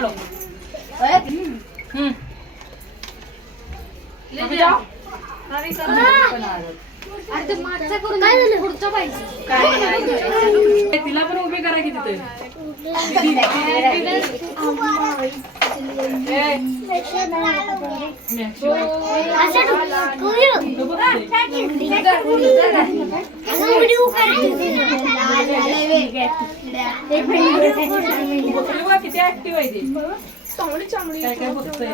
चलो ले जाओ अरे ते मागचा करून काय झालं पुढचं पाहिजे काय तिला पण उभी करा की तिथे किती ऍक्टिव्ह आहे ती काय काय बघतोय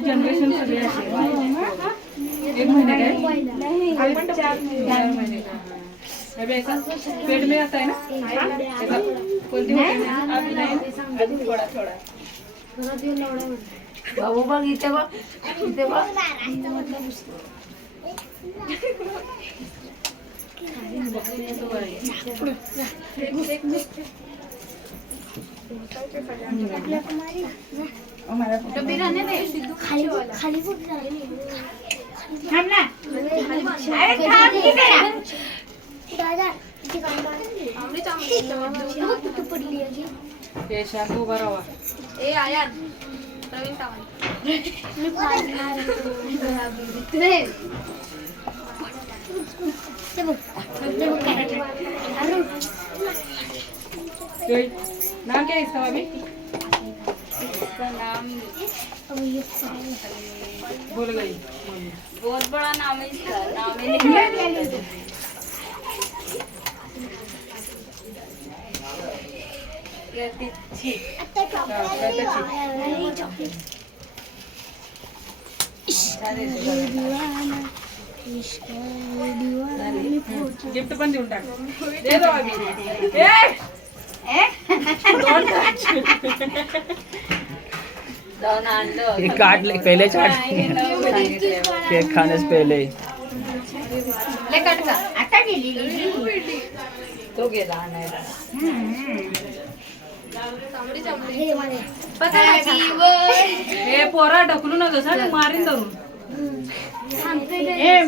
जनरेशन सगळे असे एक महिने काय 4 महिने पेट में आता है ना कोणती थोडा थोडा बाबू बघ इथे बघ इथे बघ खाली उभा राहा ए आयान प्रवीण नाम क्या है इसका अभी इसका नाम बोल गई बहुत बड़ा नाम है इसका नाम है गिफ्ट पण देऊन टाक दे दो अभी केक काट ले पहले चाट केक खाने से पहले ले कट का आता गेली तो गेला आणायला हे पोरा ढकलू नका सर मारीन धरून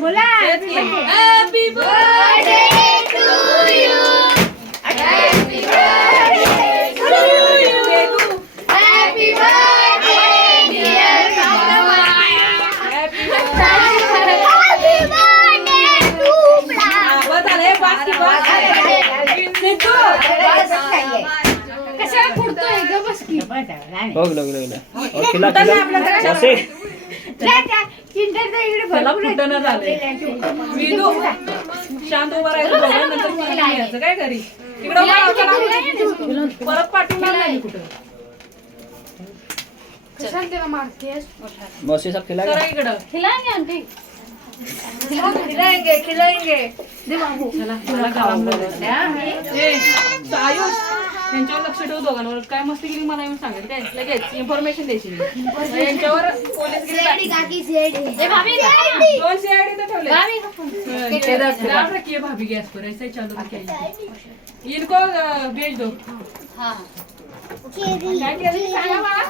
बोला happy birthday to you happy birthday to you happy birthday dear mama happy birthday to प्ला बता बाकी कशा फुटतोय ग बस की बघ और खिला बसे शांत उभा राहायचं नंतर काय करी परत पाठवणार नाही कुठं बसे सब खिला इकडं खिलाएंगे आंटी खिलाएंगे दे बाबू आयुष यांच्यावर लक्ष ठेवू दोघांवर काय मस्ती केली मला येऊन सांगेल काय लगेच इन्फॉर्मेशन द्यायची यांच्यावर पोलीस दोन सीआयडी तर ठेवले भाभी गैस पर ऐसा ही चालू इनको भेज दो काय केलं सांगा मला